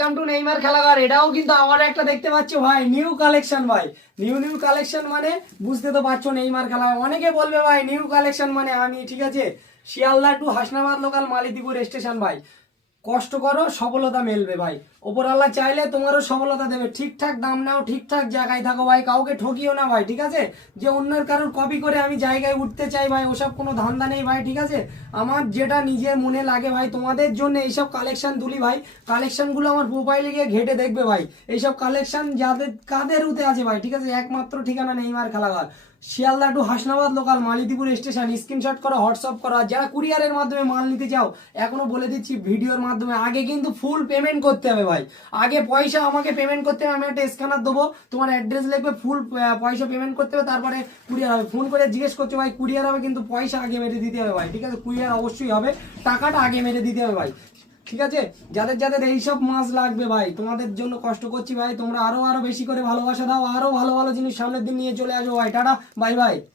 Welcome to Neymar খেলাঘর। এটাও কিন্তু আমার একটা দেখতে পাচ্ছ ভাই, নিউ কালেকশন ভাই। নিউ কালেকশন মানে বুঝতে তো পারছো, নেইমার খেলা। অনেকে বলবে ভাই নিউ কালেকশন মানে আমি, ঠিক আছে, Sealdah to Hasnabad local Malatipur station ভাই। কষ্ট করো, সফলতা মেলবে ভাই। ওপরওয়ালা চাইলে তোমারও সফলতা দেবে। ঠিকঠাক দাম নাও, ঠিকঠাক জায়গায় থাকো ভাই, কাউকে ঠকিও না ভাই, ঠিক আছে। যে অন্যের কারোর কপি করে আমি জায়গায় উঠতে চাই ভাই, ওসব কোনো ধান্দা নেই ভাই, ঠিক আছে। আমার যেটা নিজের মনে লাগে ভাই, তোমাদের জন্য এইসব কালেকশন তুলি ভাই। কালেকশনগুলো আমার প্রোফাইলে গিয়ে ঘেটে দেখবে ভাই। এইসব কালেকশন যাদের কাদের উতে আছে ভাই, ঠিক আছে। একমাত্র ঠিকানা নেইমার খেলাঘর, Sealdah to Hasnabad local Malatipur station. Screenshot করো, হোয়াটসঅ্যাপ করো। আর যারা কুরিয়ারের মাধ্যমে মাল নিতে চাও, এখনো বলে দিচ্ছি ভিডিওর মাধ্যমে, আগে কিন্তু ফুল পেমেন্ট করতে হবে ভাই। আগে পয়সা আমাকে পেমেন্ট করতে হবে, আমি একটা স্ক্যানার দেবো, তোমার অ্যাড্রেস লিখবে, ফুল পয়সা পেমেন্ট করতে হবে, তারপরে কুরিয়ার হবে। ফোন করে জিজ্ঞেস করছো ভাই কুরিয়ার হবে, কিন্তু পয়সা আগে মেরে দিতে হবে ভাই, ঠিক আছে। কুরিয়ার অবশ্যই হবে, টাকাটা আগে মেরে দিতে হবে ভাই, ঠিক আছে। যাদের যাদের এইসব মাছ লাগবে ভাই, তোমাদের জন্য কষ্ট করছি ভাই। তোমরা আরো বেশি করে ভালোবাসা দাও, আরো ভালো ভালো জিনিস সামনের দিন নিয়ে চলে আসো ভাই। Tata, bye bye.